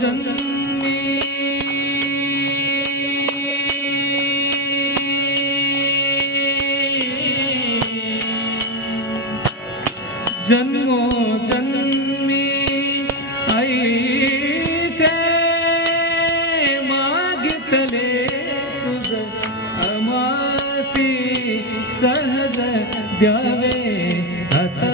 जन्मी जन्मो जन्मी ऐसे मागितले तुझ अमासी सहज द्यावे आता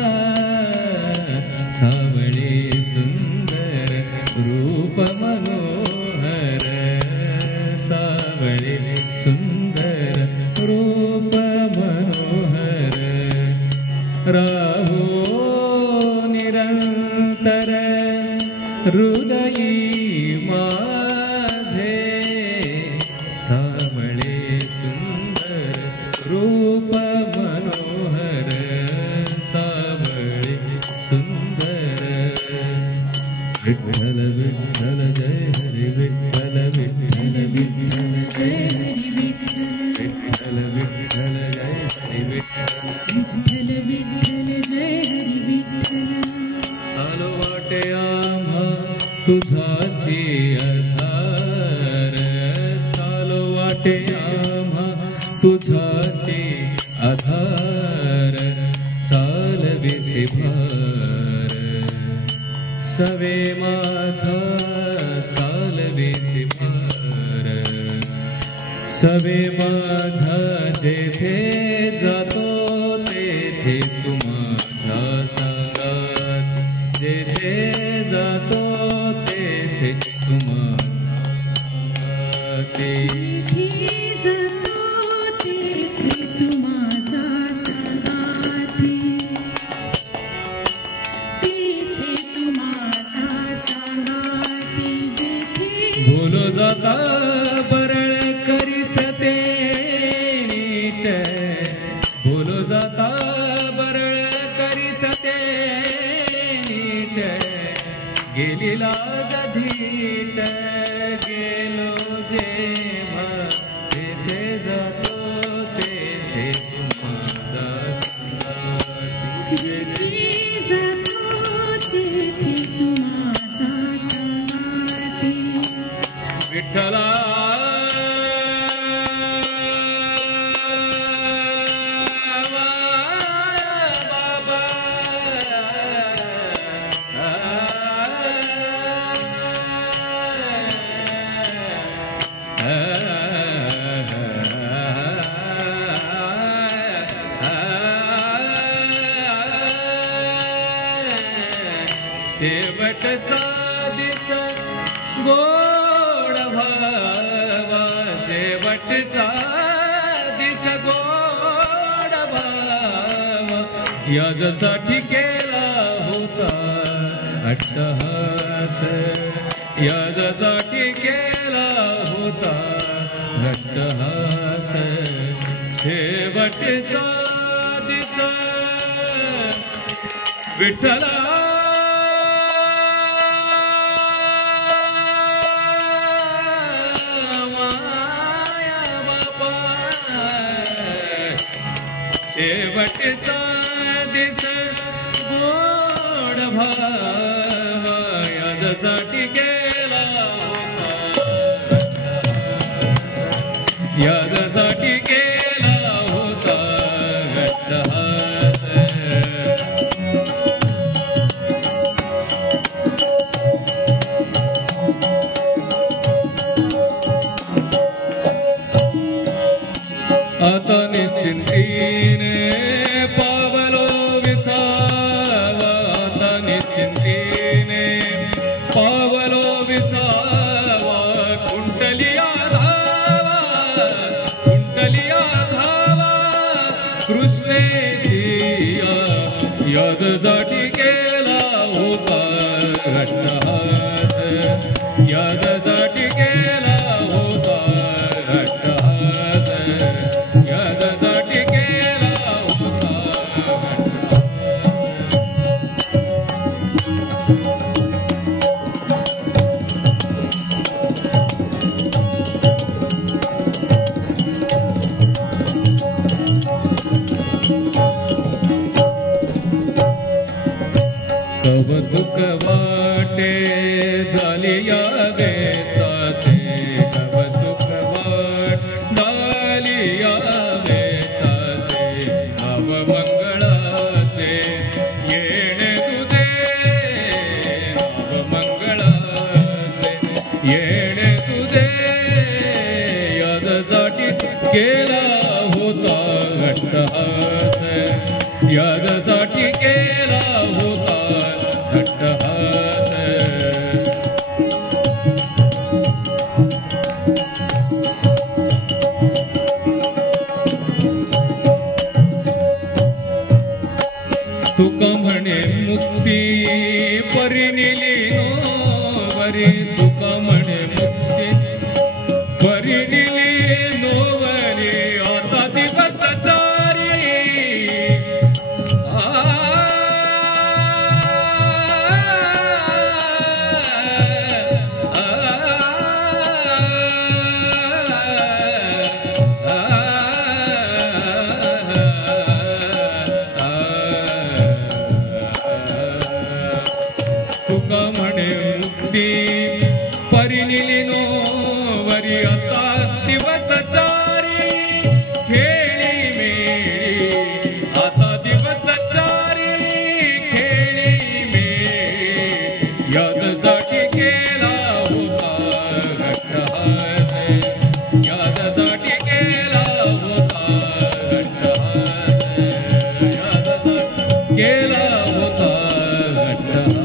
सावळे सुंदर रूप मनोहर सावळे सुंदर रूप मनोहर राहो निरंतर हृदयी माझे सावळे सुंदर रूप मनोहर सावळे सुंदर विठ्ठल विठ्ठल जय हरी विठ्ठल विठ्ठल विठ्ठल जय हरी विठ्ठल विठ्ठल जय हरी विठ्ठल विठ्ठल जय हरी विठ्ठल चालो वाटे आम्हा तुझाची आधार चालो वाटे आम्हा तुझाची आधार चालविसी भार सवे माझा चालविसी भार सवे माझा जेथे जातो तेथे तू माझा सांगात जेथे जातो तेथे तू माझा तेथे जातो तेथे तू माझा सांगाती तेथे तू माझा सांगाती बोलो जाता बरळ करीसते नीट बोलो जाता बरळ करीसते नीट गेलीला जधीट गेलो जेव्हा तेथे जातो तेथे माझा सांगाती जेथे जातो तेथे तू माझा सांगाती विठ्ठला शेवटचा दिस गोड भावा शेवटचा दिस गोड भावा यासाठी केला होता अट्टहास यासाठी केला होता अट्टहास शेवटचा दिस विठ्ठला शेवटचा दिस गोड भावा यासाठी केला होता यासाठी केला होता अट्टहास आता निश्चिंतीने पावलो विसावा आता निश्चिंतीने पावलो विसावा कुंडलिया धावा कृष्णेची यासाठी केला होता अट्टहास यासाठी केला होता अट्टहास यासाठी केला होता कवतुक वाटे झाली या वेचाचे कवतुक डालिया वेचाचे नवमंगळाचे येणे तुझे नवमंगळाचे येणे तुझे यादसाठी केला होता अट्टहास यादसाठी केला होता अट्टहास तुका म्हणे मुक्ती परिनिली नो वरी तुका म्हणे मुक्ती परिनिली नो वरी आता दिवस चारी तुका म्हणे मुक्ती परिनिली नो वरी आता दिवस चारी खेळी मेळी आता दिवस चारी खेळी मेळी यादसाठी केला होता अट्टहास यादसाठी केला होता अट्टहास यादसाठी केला होता अट्टहास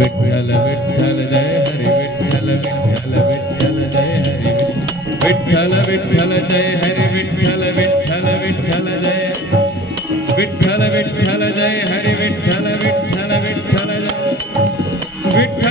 विठ्ठल विठ्ठल जय हरी विठ्ठल विठ्ठल विठ्ठल जय हरी विठ्ठल विठ्ठल जय हरी विठ्ठल विठ्ठल विठ्ठल जय विठ्ठल विठ्ठल जय हरी विठ्ठल विठ्ठल विठ्ठल जय विठ्ठल